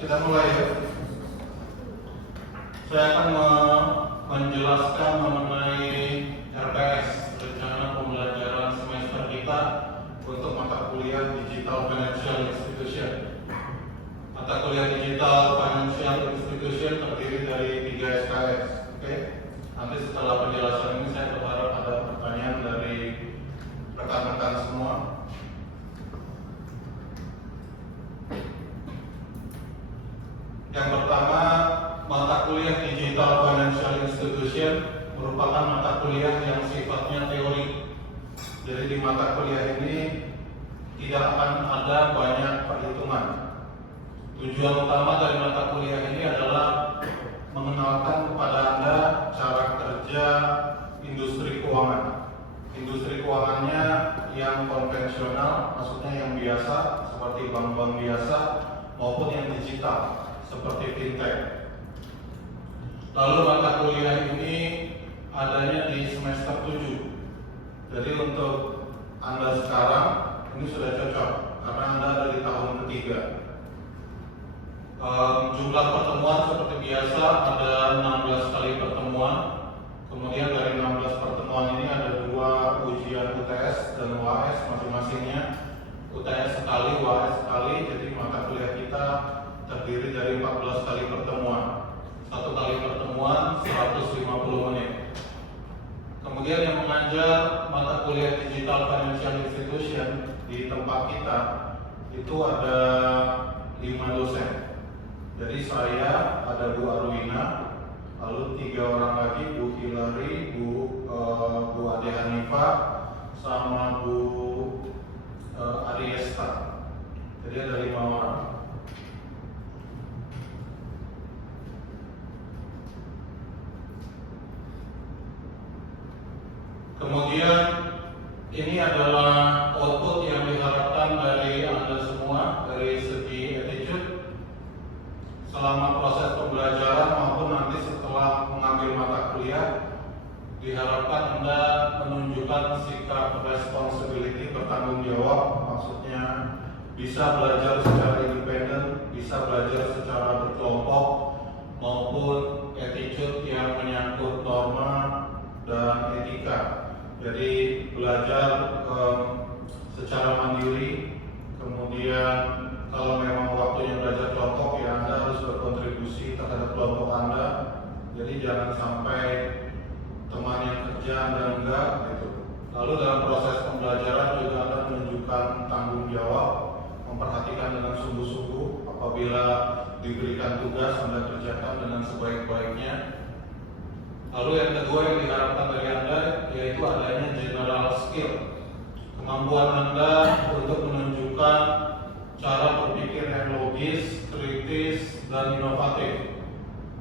Kita mulai ya. Saya akan menjelaskan mengenai RPS, rencana pembelajaran semester kita untuk mata kuliah Digital Financial Institution. Mata kuliah Digital Financial Institution terdiri dari 3 SKS. Oke. Nanti setelah penjelasan ini saya berharap ada pertanyaan dari rekan-rekan semua. Yang pertama, mata kuliah Digital Financial Institution merupakan mata kuliah yang sifatnya teori. Jadi di mata kuliah ini tidak akan ada banyak perhitungan. Tujuan utama dari mata kuliah ini adalah mengenalkan kepada Anda cara kerja industri keuangan. Industri keuangannya yang konvensional, maksudnya yang biasa seperti bank-bank biasa, maupun yang digital seperti fintech. Lalu mata kuliah ini adanya di semester 7. Jadi untuk Anda sekarang ini sudah cocok karena Anda ada di tahun ketiga. Jumlah pertemuan seperti biasa ada 16 kali pertemuan. Kemudian dari 16 pertemuan ini ada 2 ujian UTS dan UAS masing-masingnya. UTS sekali, UAS sekali. Jadi mata kuliah kita terdiri dari 14 kali pertemuan. Satu kali pertemuan 150 menit. Kemudian yang mengajar mata kuliah Digital Financial Institution di tempat kita itu ada 5 dosen. Jadi saya ada Bu Arwina, lalu 3 orang lagi, Bu Hilary, Bu Ade Hanifah, sama Bu Ariesta. Jadi ada 5 orang. Kemudian ini adalah output yang diharapkan dari Anda semua dari segi attitude selama proses pembelajaran maupun nanti setelah mengambil mata kuliah. Diharapkan Anda menunjukkan sikap responsibility, bertanggung jawab, maksudnya bisa belajar secara independen, bisa belajar secara berkelompok, maupun attitude yang menyangkut norma dan etika. Jadi belajar secara mandiri, kemudian kalau memang waktunya belajar kelompok ya Anda harus berkontribusi terhadap kelompok Anda. Jadi jangan sampai teman yang kerja Anda enggak gitu. Lalu dalam proses pembelajaran juga Anda menunjukkan tanggung jawab, memperhatikan dengan sungguh-sungguh. Apabila diberikan tugas Anda kerjakan dengan sebaik-baiknya. Lalu yang kedua yang diharapkan dari Anda yaitu adanya general skill, kemampuan Anda untuk menunjukkan cara berpikir yang logis, kritis, dan inovatif.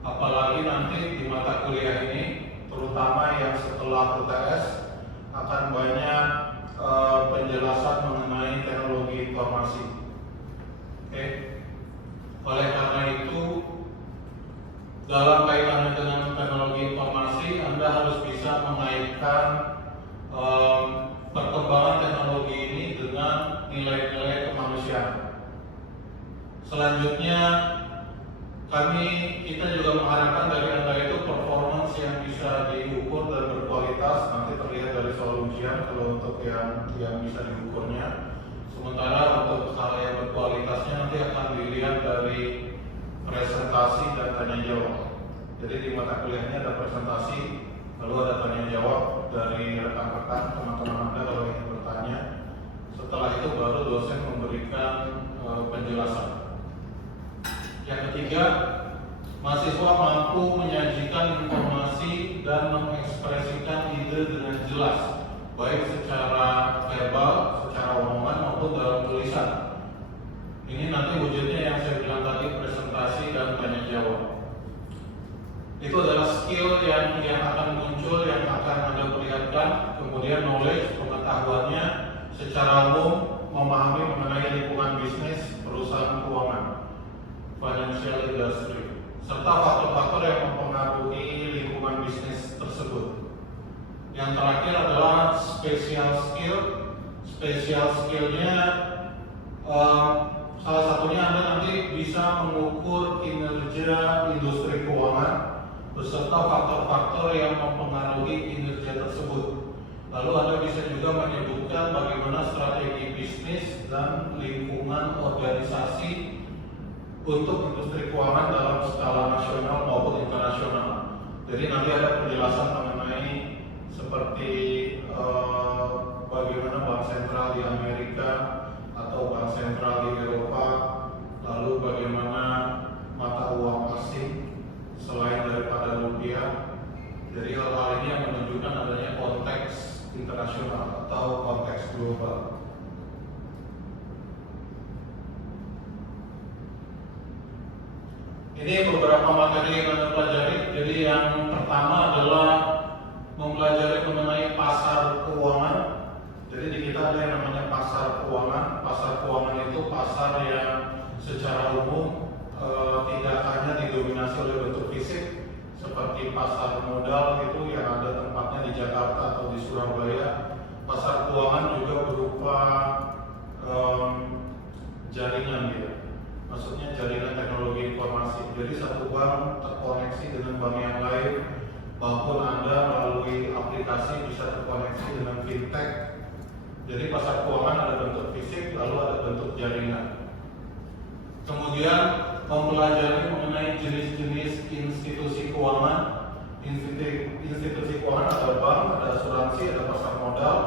Apalagi nanti di mata kuliah ini, terutama yang setelah UTS, akan banyak penjelasan mengenai teknologi informasi. Oke. Oleh karena itu, dalam kaitannya dengan teknologi informasi, Anda harus bisa mengaitkan perkembangan teknologi ini dengan nilai-nilai kemanusiaan. Selanjutnya, kita juga mengharapkan dari Anda itu performance yang bisa diukur dan berkualitas. Nanti terlihat dari soal ujian kalau untuk yang bisa diukurnya. Sementara untuk hal yang berkualitasnya nanti akan dilihat dari presentasi dan tanya jawab. Jadi di mata kuliahnya ada presentasi, lalu ada tanya jawab dari rekan-rekan teman-teman Anda kalau ingin bertanya. Setelah itu baru dosen memberikan penjelasan. Yang ketiga, mahasiswa mampu menyajikan informasi dan mengekspresikan ide dengan jelas, baik secara verbal, secara omongan maupun dalam tulisan. Ini nanti wujudnya yang saya bilang tadi, presentasi dan tanya jawab. Itu adalah skill yang akan muncul, yang akan Anda perlihatkan. Kemudian knowledge, pengetahuannya secara umum, memahami mengenai lingkungan bisnis, perusahaan keuangan, financial industry, serta faktor-faktor yang mempengaruhi lingkungan bisnis tersebut. Yang terakhir adalah special skill. Special skillnya Salah satunya Anda nanti bisa mengukur kinerja industri keuangan beserta faktor-faktor yang mempengaruhi kinerja tersebut. Lalu Anda bisa juga menyebutkan bagaimana strategi bisnis dan lingkungan organisasi untuk industri keuangan dalam skala nasional maupun internasional. Jadi nanti ada penjelasan mengenai seperti bagaimana bank sentral di Amerika atau bank sentral di Eropa, lalu bagaimana mata uang asing selain daripada rupiah. Jadi hal-hal ini yang menunjukkan adanya konteks internasional atau konteks global. Ini beberapa materi yang Anda pelajari. Jadi yang pertama adalah mempelajari mengenai pasar keuangan. Jadi di kita ada yang namanya pasar keuangan. Pasar keuangan itu pasar yang secara umum tidak hanya didominasi oleh bentuk fisik seperti pasar modal itu yang ada tempatnya di Jakarta atau di Surabaya. Pasar keuangan juga berupa jaringan gitu. Maksudnya jaringan teknologi informasi. Jadi satu bank terkoneksi dengan bank yang lain, maupun Anda melalui aplikasi bisa terkoneksi dengan fintech. Jadi pasar keuangan ada bentuk fisik, lalu ada bentuk jaringan. Kemudian mempelajari mengenai jenis-jenis institusi keuangan. Institusi keuangan ada bank, ada asuransi, ada pasar modal,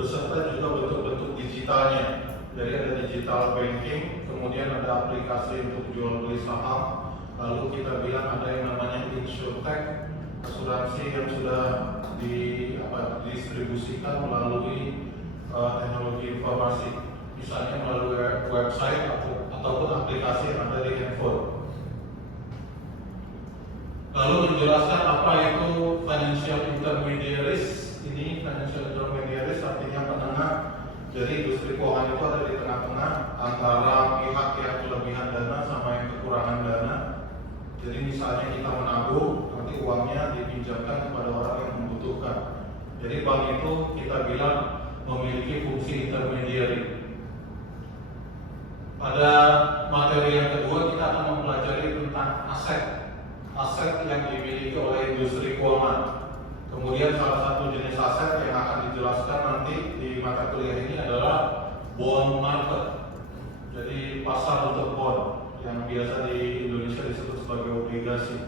beserta juga bentuk-bentuk digitalnya. Jadi ada digital banking, kemudian ada aplikasi untuk jual beli saham, lalu kita bilang ada yang namanya insurtech, asuransi yang sudah didistribusikan melalui teknologi informasi, misalnya melalui website ataupun aplikasi yang ada di handphone. Lalu menjelaskan apa itu financial intermediaries. Ini financial intermediaries artinya penengah. Jadi industri keuangan itu ada di tengah-tengah antara pihak yang kelebihan dana sama yang kekurangan dana. Jadi misalnya kita menabung, nanti uangnya dipinjamkan kepada orang yang membutuhkan. Jadi bank itu kita bilang memiliki fungsi intermediary. Pada materi yang kedua kita akan mempelajari tentang aset yang dimiliki oleh industri keuangan. Kemudian salah satu jenis aset yang akan dijelaskan nanti di mata kuliah ini adalah bond market. Jadi pasar untuk bond yang biasa di Indonesia disebut sebagai obligasi.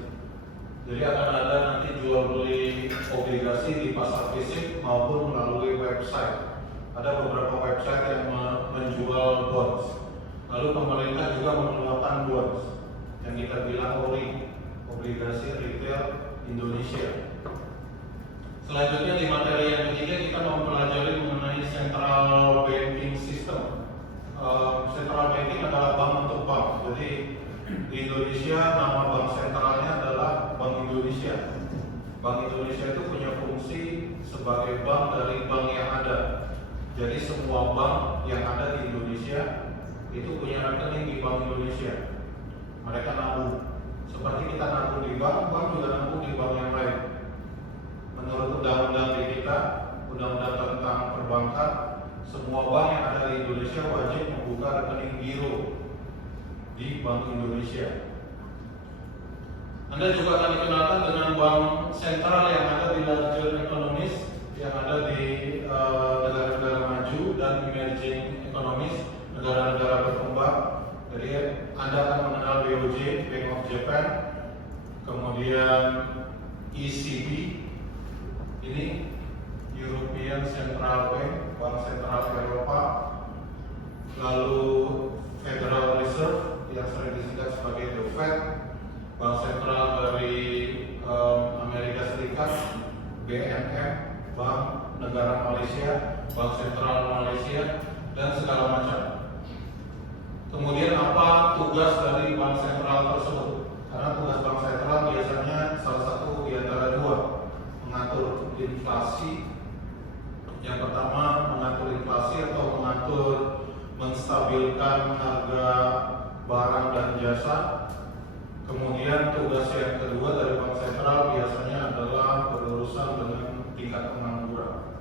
Jadi akan ada nanti jual beli obligasi di pasar fisik maupun melalui website. Ada beberapa website yang menjual bonds. Lalu pemerintah juga mengeluarkan bonds yang kita bilang ORI, obligasi retail Indonesia. Selanjutnya di materi yang ketiga kita mempelajari mengenai central banking system. Central banking adalah bank untuk bank. Jadi di Indonesia nama bank sentralnya adalah Bank Indonesia. Bank Indonesia itu punya fungsi sebagai bank dari bank yang ada. Jadi semua bank yang ada di Indonesia itu punya rekening di Bank Indonesia. Mereka nabung. Seperti kita nabung di bank, bank juga nabung di bank yang lain. Menurut undang-undang di kita, undang-undang tentang perbankan, semua bank yang ada di Indonesia wajib membuka rekening giro di Bank Indonesia. Anda juga akan dikenalkan dengan bank sentral yang ada di larger economies, yang ada di negara-negara maju dan emerging economies, negara-negara berkembang. Jadi Anda akan mengenal BOJ, Bank of Japan, kemudian ECB, ini European Central Bank, Bank Sentral Eropa, lalu Federal Reserve yang sering disingkat sebagai The Fed, Bank Sentral dari Amerika Serikat, BNM, Bank Negara Malaysia, Bank Sentral Malaysia, dan segala macam. Kemudian apa tugas dari bank sentral tersebut? Karena tugas bank sentral biasanya salah satu di antara dua, mengatur inflasi. Yang pertama mengatur inflasi atau mengatur menstabilkan harga barang dan jasa. Kemudian tugas yang kedua dari bank sentral biasanya adalah berurusan dengan tingkat pengangguran.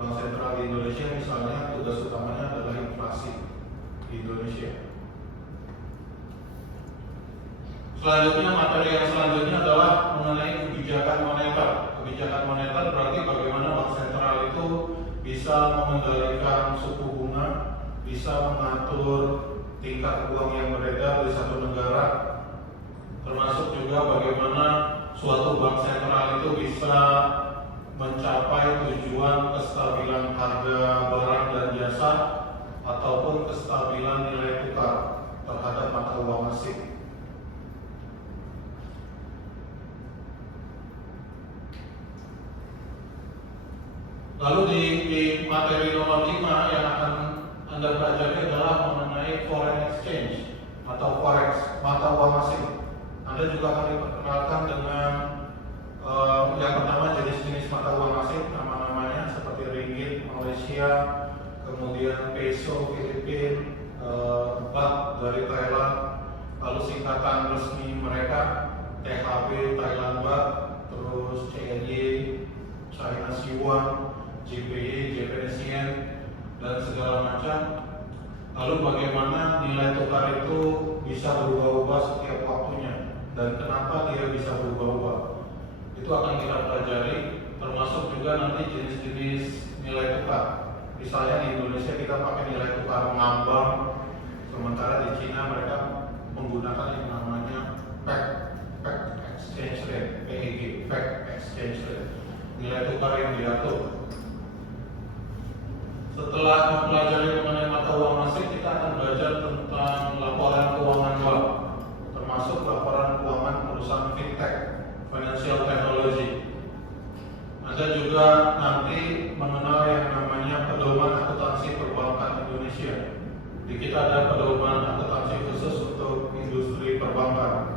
Bank sentral di Indonesia misalnya tugas utamanya adalah inflasi. di Indonesia. Selanjutnya, materi yang selanjutnya adalah mengenai kebijakan moneter. Kebijakan moneter berarti bagaimana bank sentral itu bisa mengendalikan suku bunga, bisa mengatur tingkat uang yang beredar di satu negara, termasuk juga bagaimana suatu bank sentral itu bisa mencapai tujuan kestabilan harga barang dan jasa ataupun kestabilan nilai tukar terhadap mata uang asing. Lalu di materi nomor 5 yang akan Anda pelajari adalah mengenai foreign exchange atau forex, mata uang asing. Anda juga akan diperkenalkan dengan yang pertama jenis-jenis mata uang asing, nama-namanya seperti ringgit Malaysia, kemudian peso Filipina, baht dari Thailand, lalu singkatan resmi mereka THB Thailand baht, terus CNY China Yuan, JPY Japanese Yen, dan segala macam. Lalu bagaimana nilai tukar itu bisa berubah-ubah setiap waktunya dan kenapa dia bisa berubah-ubah. Itu akan kita pelajari, termasuk juga nanti jenis-jenis nilai tukar. Misalnya di Indonesia kita pakai nilai tukar ngambang, sementara di Cina mereka menggunakan yang namanya peg exchange rate, PEG, peg exchange rate, nilai tukar yang diatur. Setelah mempelajari mengenai mata uang asing, kita akan belajar tentang laporan keuangan bank, termasuk laporan keuangan perusahaan fintech, financial technology. Anda juga nanti mengenal yang namanya pedoman akuntansi perbankan Indonesia. Di kita ada pedoman akuntansi khusus untuk industri perbankan.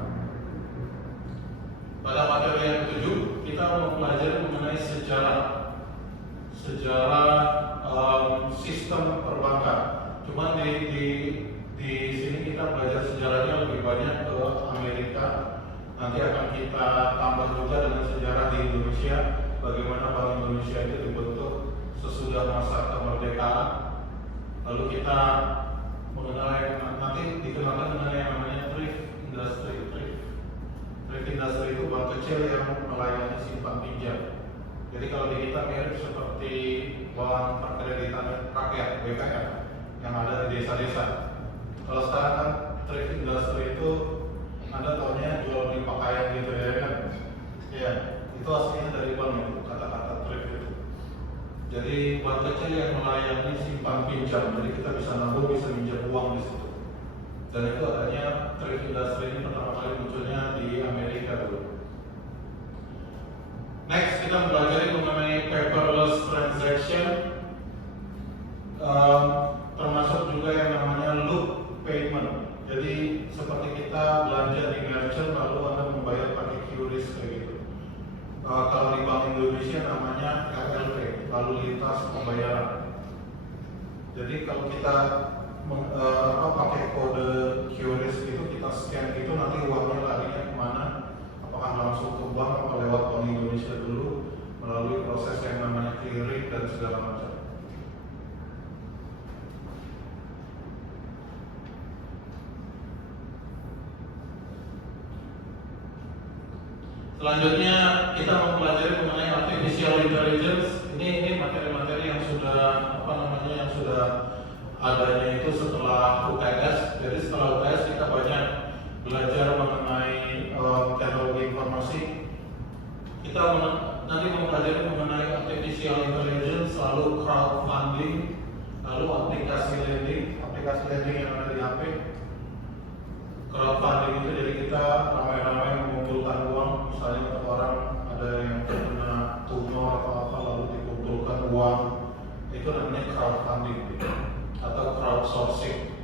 Pada materi yang ke-7, kita mempelajari mengenai sejarah sistem perbankan. Cuman di sini kita belajar sejarahnya lebih banyak ke Amerika. Nanti akan kita tambah juga dengan sejarah di Indonesia, bagaimana Bank Indonesia itu dibentuk sesudah masa kemerdekaan. Lalu kita mengenai, nanti dikenalkan mengenai yang namanya thrift industry. Thrift industry itu bank kecil yang melayani simpan pinjam. Jadi kalau di kita mirip seperti bank perkreditan rakyat BPR yang ada di desa-desa. Kalau sekarang kan thrift industry itu Anda tahunya jual beli pakaian gitu ya kan? Ya, itu aslinya dari bank itu, kata-kata thrift itu. Jadi bank kecil yang melayani simpan pinjam, jadi kita bisa nabung, bisa minjam uang di situ. Dan itu adanya thrift industry ini pertama kali munculnya di Amerika dulu. Next, kita mempelajari mengenai paperless transaction, termasuk juga yang namanya loop payment. Jadi seperti kita belanja di merchant lalu Anda membayar pakai QRIS kayak gitu. Kalau di Bank Indonesia namanya LLP, lalu lintas pembayaran. Jadi kalau kita pakai kode QRIS itu, kita scan itu, nanti uangnya larinya kemana? Apakah langsung ke bank atau lewat Bank Indonesia dulu melalui proses yang namanya clearing dan segala macam. Selanjutnya kita mempelajari mengenai artificial intelligence. Ini materi-materi yang sudah yang sudah adanya itu setelah UTS. Jadi setelah UTS kita banyak belajar mengenai teknologi informasi. Kita nanti mempelajari mengenai artificial intelligence, lalu crowdfunding, lalu aplikasi lending yang ada di HP. Crowdfunding itu jadi kita ramai-ramai mengumpulkan uang, misalnya untuk orang ada yang terkena tumor atau apa lalu dikumpulkan uang, itu namanya crowdfunding atau crowdsourcing.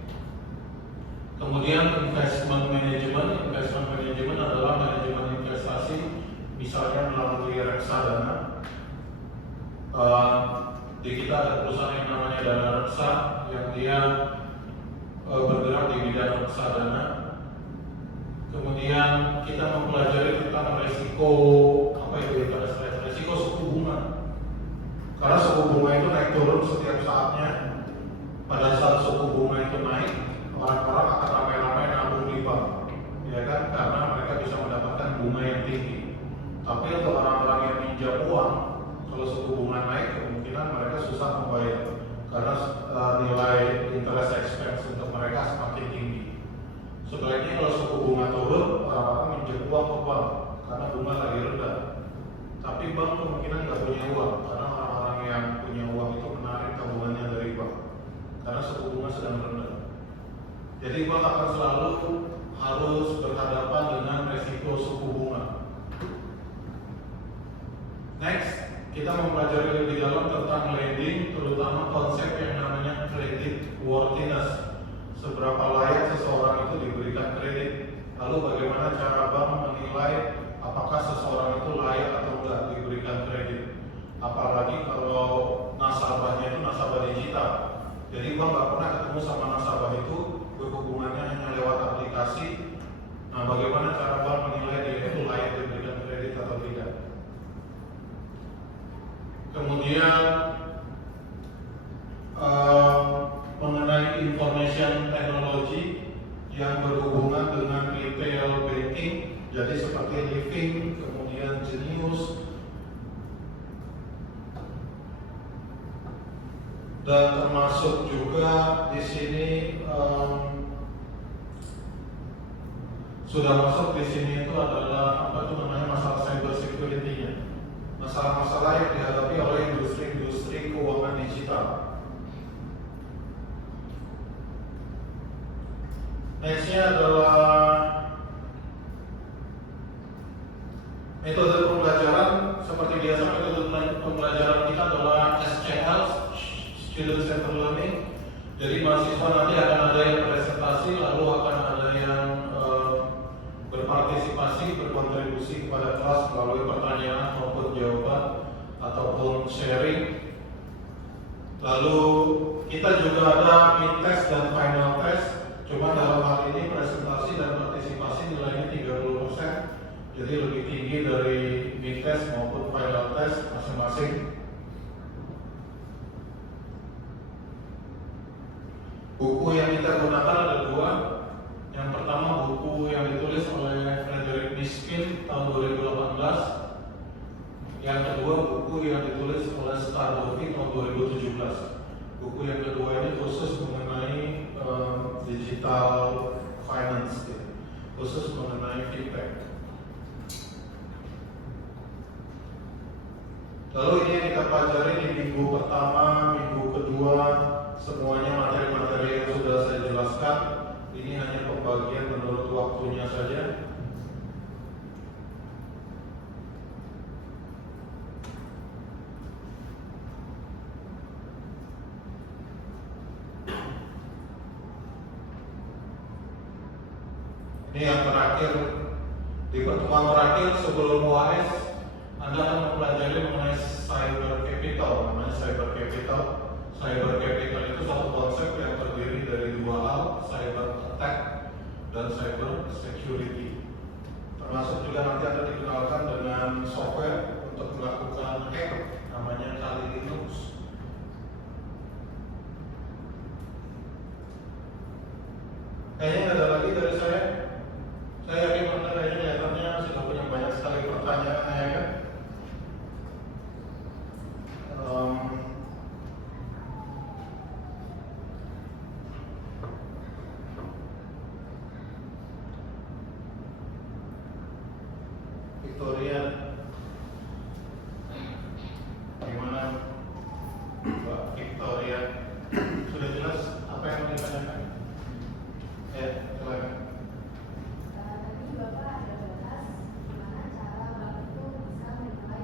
Kemudian investment management adalah manajemen investasi, misalnya melalui reksadana. Di kita ada perusahaan yang namanya Dana Reksa yang dia bergerak di bidang reksadana. Kemudian kita mempelajari tentang resiko resiko suku bunga. Karena suku bunga itu naik turun setiap saatnya. pada saat suku bunga itu naik, orang-orang akan ramai-ramai nabung di bank, ya kan? Karena mereka bisa mendapatkan bunga yang tinggi. Tapi untuk orang-orang yang pinjam uang, kalau suku bunga naik, kemungkinan mereka susah membayar karena nilai interest expense untuk mereka semakin tinggi. Sebaliknya kalau suku bunga turun, orang-orang pinjam uang ke bank karena bunga lagi rendah. Tapi bank kemungkinan nggak punya uang karena orang-orang yang punya uang itu menarik tabungannya dari bank karena suku bunga sedang rendah. Jadi bank akan selalu harus berhadapan dengan resiko suku bunga. Next, kita mempelajari lebih dalam tentang lending, terutama konsep yang namanya credit worthiness. Seberapa layak seseorang itu diberikan kredit, lalu bagaimana cara bank menilai apakah seseorang itu layak atau tidak diberikan kredit. Apalagi kalau nasabahnya itu nasabah digital. Jadi bank nggak pernah ketemu sama nasabah itu, hubungannya hanya lewat aplikasi. Nah, bagaimana cara bank menilai dia itu layak diberikan kredit atau tidak? Kemudian mengenai information technology yang berhubungan dengan retail banking, jadi seperti Livin, kemudian Genius, dan termasuk juga di sini sudah masuk di sini itu adalah apa itu namanya masalah cyber security-nya, masalah-masalah yang dihadapi oleh industri-industri keuangan digital. Nextnya adalah metode pembelajaran. Seperti biasa metode pembelajaran kita adalah SCL, Student Centered Learning. Jadi mahasiswa nanti akan ada yang presentasi, lalu akan ada yang berpartisipasi, berkontribusi kepada kelas melalui pertanyaan maupun jawaban ataupun sharing. Lalu kita juga ada mid test dan final test. Cuma dalam hal ini presentasi dan partisipasi nilainya 30%, jadi lebih tinggi dari mid test maupun final test masing-masing. Buku yang kita gunakan ada dua. Yang pertama buku yang ditulis oleh Frederick Mishkin tahun 2018. Yang kedua buku yang ditulis oleh Stardovi tahun 2017. Buku yang kedua ini khusus mengenai digital finance, khusus mengenai fintech. Lalu ini yang kita pelajari di minggu pertama, minggu kedua, semuanya materi-materi yang sudah saya jelaskan. Ini hanya pembagian menurut waktunya saja. Ini yang terakhir, di pertemuan terakhir sebelum UAS, Anda akan mempelajari mengenai cyber capital. Namanya cyber capital. Cyber capital itu satu konsep yang terdiri dari dua hal, cyber attack dan cyber security. Termasuk juga nanti Anda dikenalkan dengan software untuk melakukan hack, namanya Kali Linux. Kayaknya nggak ada lagi dari saya. Saya yakin Anda kayaknya kelihatannya sudah punya banyak sekali pertanyaan, ya kan? Victoria, gimana Mbak Victoria? Sudah jelas apa yang mau ditanyakan? Ya, silakan. Tadi Bapak ada bahas gimana cara Bapak itu bisa menilai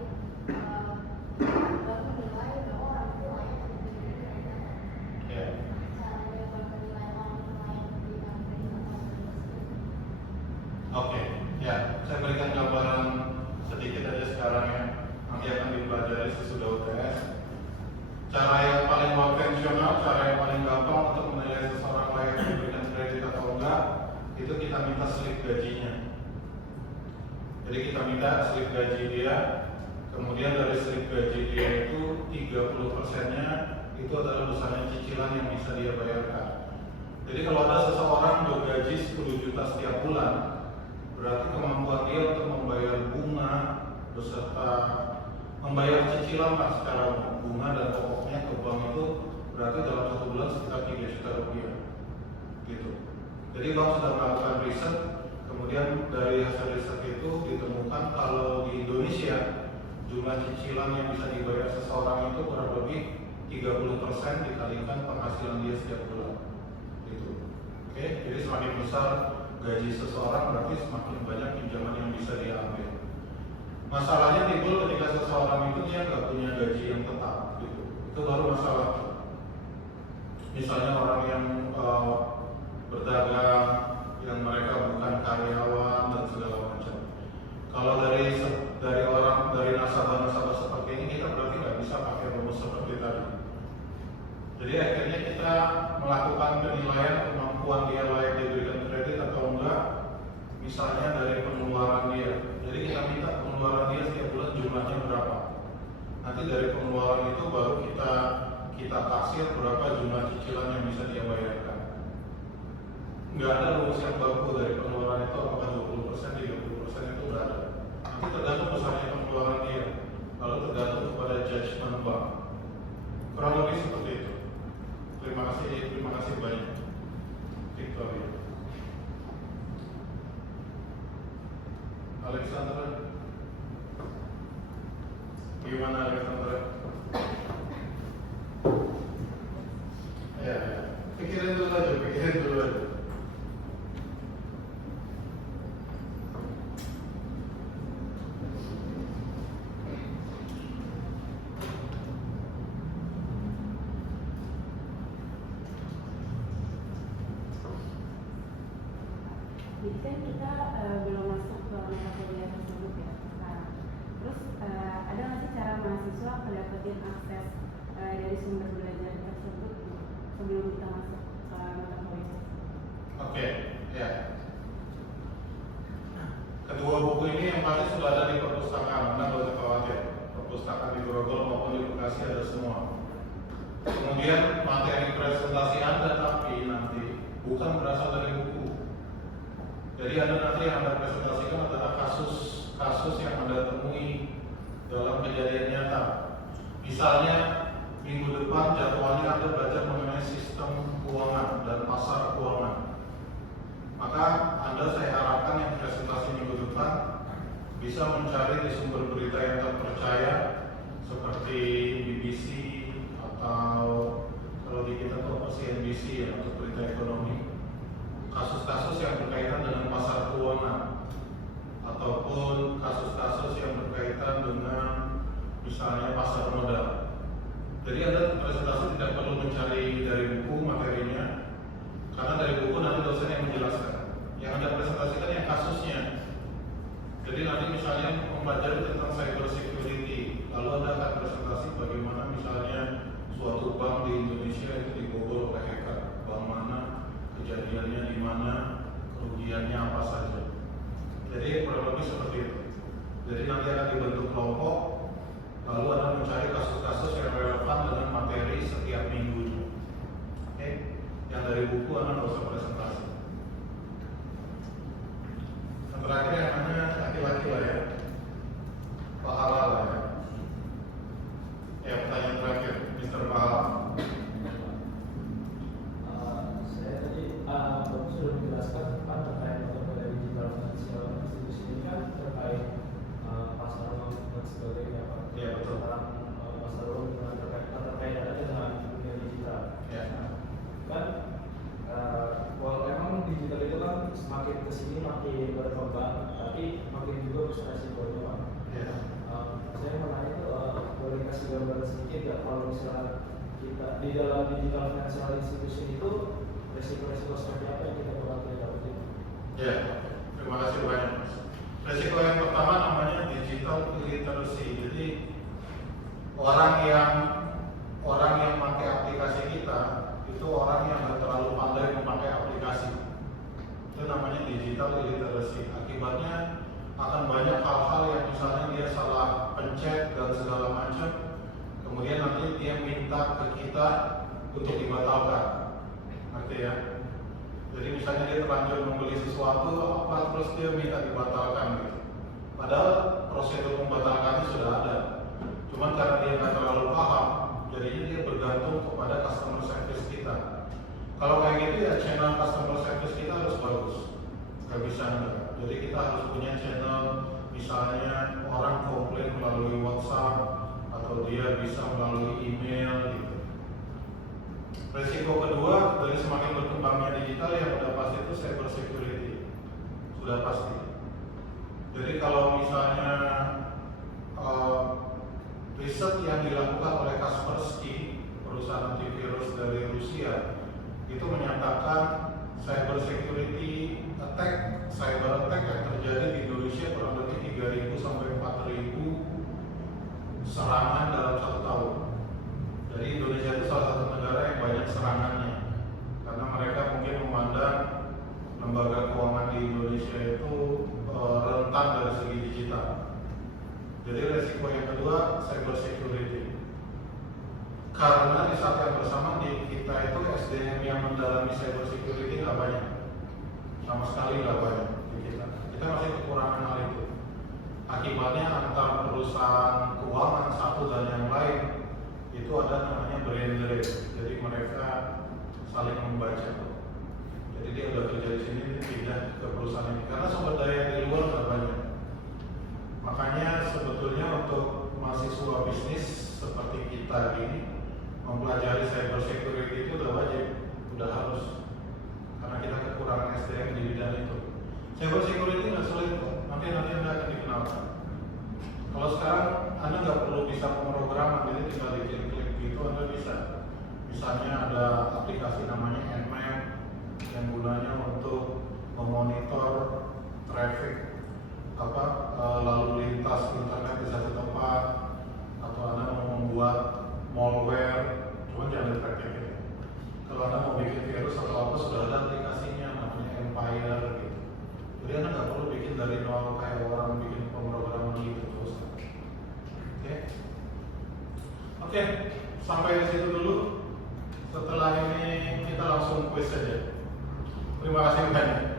bahwa orang itu layak diberikan kredit. Ya. Caranya Bapak menilai orang itu layak diberikan kredit atau tidak. Oke, ya, saya berikan gambaran sedikit aja sekarang ya. Nanti akan dipelajari sesudah UTS. Cara yang paling konvensional, cara yang paling gampang untuk menilai seseorang layak diberikan kredit atau enggak, itu kita minta slip gajinya. Jadi kita minta slip gaji dia, kemudian dari slip gaji dia itu 30%-nya itu adalah besaran cicilan yang bisa dia bayarkan. Jadi kalau ada seseorang bergaji 10 juta setiap bulan, berarti kemampuan dia untuk membayar bunga beserta membayar cicilan lah secara bunga dan pokoknya ke bank itu berarti dalam 1 bulan sekitar 3 juta rupiah gitu. Jadi bank sudah melakukan riset, kemudian dari hasil riset itu ditemukan kalau di Indonesia jumlah cicilan yang bisa dibayar seseorang itu kurang lebih 30% dikalikan penghasilan dia setiap bulan gitu. Oke, jadi semakin besar gaji seseorang berarti semakin banyak pinjaman yang bisa dia ambil. Masalahnya timbul ketika seseorang itu dia nggak punya gaji yang tetap gitu. Itu baru masalah. Misalnya orang yang berdagang yang mereka bukan karyawan dan segala macam. Kalau dari nasabah-nasabah seperti ini kita berarti nggak bisa pakai rumus seperti tadi. Jadi akhirnya kita melakukan penilaian kemampuan dia layak diberikan kredit atau enggak, misalnya dari pengeluaran dia. Jadi kita minta pengeluaran dia setiap bulan jumlahnya berapa. Nanti dari pengeluaran itu baru kita taksir berapa jumlah cicilan yang bisa dia bayarkan. Nggak ada rumus yang baku dari pengeluaran itu apakah 20%, 30% itu nggak ada. Nanti tergantung besarnya pengeluaran dia, lalu tergantung kepada judgement bank. Kurang lebih seperti itu. Terima kasih banyak, Victoria. Alexandra, gimana Alexandra? Ya, pikirin dulu aja. Jadi kan kita belum masuk ke mata kuliah tersebut ya sekarang. Terus ada nggak sih cara mahasiswa mendapatkan akses dari sumber belajar tersebut sebelum kita masuk ke mata kuliah? Oke, ya. Kedua buku ini yang pasti sudah ada di perpustakaan, Anda nggak usah khawatir. Perpustakaan di Grogol maupun di Bekasi ada semua. Kemudian materi presentasi Anda tapi nanti bukan berasal dari buku. Jadi Anda nanti yang Anda presentasikan adalah kasus yang Anda temui dalam kejadian nyata. Misalnya minggu depan jadwalnya Anda belajar mengenai sistem keuangan dan pasar keuangan. Maka Anda saya harapkan yang presentasi minggu depan bisa mencari di sumber berita yang terpercaya seperti BBC atau kalau di kita tuh apa CNBC ya untuk berita ekonomi. Kasus-kasus yang berkaitan dengan pasar keuangan ataupun kasus-kasus yang berkaitan dengan misalnya pasar modal. Jadi Anda presentasi tidak perlu mencari dari buku materinya, karena dari buku nanti dosen yang menjelaskan. Yang Anda presentasikan yang kasusnya. Jadi nanti misalnya mempelajari tentang cyber security, lalu Anda akan presentasi bagaimana misalnya suatu bank di Indonesia itu dibobol oleh hacker, bank mana, kejadiannya di mana, kerugiannya apa saja. Jadi kurang lebih seperti itu. Jadi nanti akan dibentuk kelompok, lalu Anda mencari kasus-kasus yang relevan dengan materi setiap minggunya. Oke, yang dari buku Anda nggak usah presentasi. Yang terakhir yang mana laki-laki lah ya, pahala lah ya. Pertanyaan terakhir, Mr. Pahala. Saya tadi Bapak sudah menjelaskan kan terkait metode digital financial institusi ini kan terkait pasar uang dan sebagainya Pak. Ya betul. Tentang pasar uang dengan terkait ada dengan dunia digital. Ya. Kan kalau memang digital itu kan semakin kesini makin berkembang, tapi makin juga besar resikonya Pak. Ya. Saya mau nanya itu boleh kasih gambaran sedikit nggak kalau misalnya kita di dalam digital financial institution itu resiko-resiko seperti apa yang kita bakal dapetin? Ya, terima kasih banyak. Resiko yang pertama namanya digital illiteracy. Jadi orang yang pakai aplikasi kita itu orang yang nggak terlalu pandai memakai aplikasi. Itu namanya digital illiteracy. Akibatnya akan banyak hal-hal yang misalnya dia salah pencet dan segala macam, Kemudian nanti dia minta ke kita untuk dibatalkan, ngerti ya? Jadi misalnya dia terlanjur membeli sesuatu apa terus dia minta dibatalkan gitu. Padahal prosedur membatalkannya sudah ada. Cuman karena dia nggak terlalu paham, jadinya dia bergantung kepada customer service kita. Kalau kayak gitu ya channel customer service kita harus bagus. Nggak bisa enggak. Jadi kita harus punya channel, misalnya orang komplain melalui WhatsApp atau dia bisa melalui email gitu. Resiko kedua dari semakin berkembangnya digital yang udah pasti itu cyber security, sudah pasti. Jadi kalau misalnya riset yang dilakukan oleh Kaspersky, perusahaan antivirus dari Rusia, itu menyatakan cyber security attack, cyber attack yang terjadi di Indonesia kurang lebih 3.000 sampai 4.000 serangan dalam 1 tahun. Jadi Indonesia itu salah satu negara yang banyak serangannya, karena mereka mungkin memandang lembaga keuangan di Indonesia itu rentan dari segi digital. Jadi resiko yang kedua cyber security. Karena di saat yang bersamaan di kita itu SDM yang mendalami cyber security nggak banyak, sama sekali nggak banyak di kita. Kita masih kekurangan hal itu. Akibatnya antar perusahaan keuangan satu dan yang lain itu ada namanya brain drain. Jadi mereka saling membaca. Jadi dia udah kerja di sini pindah ke perusahaan ini karena sumber daya di luar nggak banyak. Makanya sebetulnya untuk mahasiswa bisnis seperti kita ini mempelajari cyber security itu udah wajib, udah harus, karena kita kekurangan SDM di bidang itu. Cyber security nggak sulit kok, nanti Anda akan dikenalkan. Kalau sekarang Anda nggak perlu bisa pemrograman, jadi tinggal diklik-klik gitu Anda bisa. Misalnya ada aplikasi namanya Nmap yang gunanya untuk memonitor traffic lalu lintas internet di satu tempat, atau Anda mau membuat malware, cuma jangan dipraktekin. Kalau Anda mau bikin virus atau apa sudah ada aplikasinya namanya Empire gitu. Jadi Anda nggak perlu bikin dari nol kayak orang bikin pemrograman gitu terus. Oke, sampai di situ dulu. Setelah ini kita langsung quiz saja. Terima kasih banyak.